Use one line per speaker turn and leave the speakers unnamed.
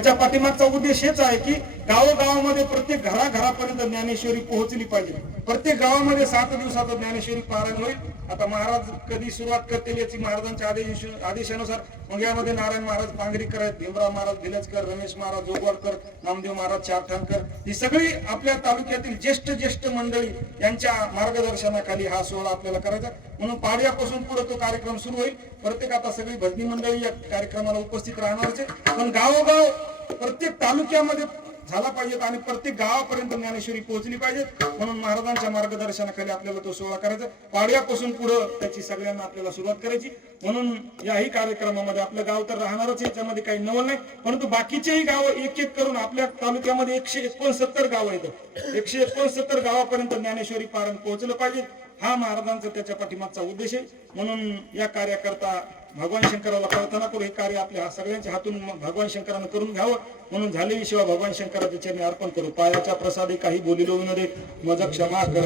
याच्या पाठीमागचा उद्देश हेच आहे की गावोगावामध्ये प्रत्येक घराघरापर्यंत ज्ञानेश्वरी पोहोचली पाहिजे. प्रत्येक गावामध्ये सात दिवसात ज्ञानेश्वरी पारायण होईल. आता महाराज कधी सुरुवात करतील याची महाराजांच्या आदेश आदेशानुसार. मग यामध्ये नारायण महाराज पांगरीकर आहेत भीमराव महाराज भिलजकर रमेश महाराज जोगवाडकर नामदेव महाराज चारठाणकर ही सगळी आपल्या तालुक्यातील ज्येष्ठ ज्येष्ठ मंडळी यांच्या मार्गदर्शनाखाली हा सोहळा आपल्याला करायचा म्हणून पाडव्यापासून पुढे तो कार्यक्रम सुरू होईल. प्रत्येक आता सगळी भजनी मंडळी या कार्यक्रमाला उपस्थित राहणारच पण गावोगाव प्रत्येक तालुक्यामध्ये झाला पाहिजेत आणि प्रत्येक गावापर्यंत ज्ञानेश्वरी पोहोचली पाहिजेत. म्हणून महाराजांच्या मार्गदर्शनाखाली आपल्याला तो सोहळा करायचा पाड्यापासून पुढं त्याची सगळ्यांना आपल्याला सुरुवात करायची. म्हणून याही कार्यक्रमामध्ये आपलं गाव तर राहणारच याच्यामध्ये काही नवल नाही. परंतु बाकीचेही गाव एक एक करून आपल्या तालुक्यामध्ये एकशे एकोणसत्तर गावं येतं एकशे एकोणसत्तर गावापर्यंत ज्ञानेश्वरी पारण पोहोचलं पाहिजे. हा महाराजांचा त्याच्या पाठीमागचा उद्देश आहे. म्हणून या कार्याकरता भगवान शंकराला प्रार्थना करू. हे कार्य आपल्या सगळ्यांच्या हातून भगवान शंकरानं करून घ्यावं. म्हणून झालेली शिवा भगवान शंकराच्या चरणी अर्पण करू. पायाच्या प्रसादी काही बोलिलो विनोदे. मज क्षमा कर.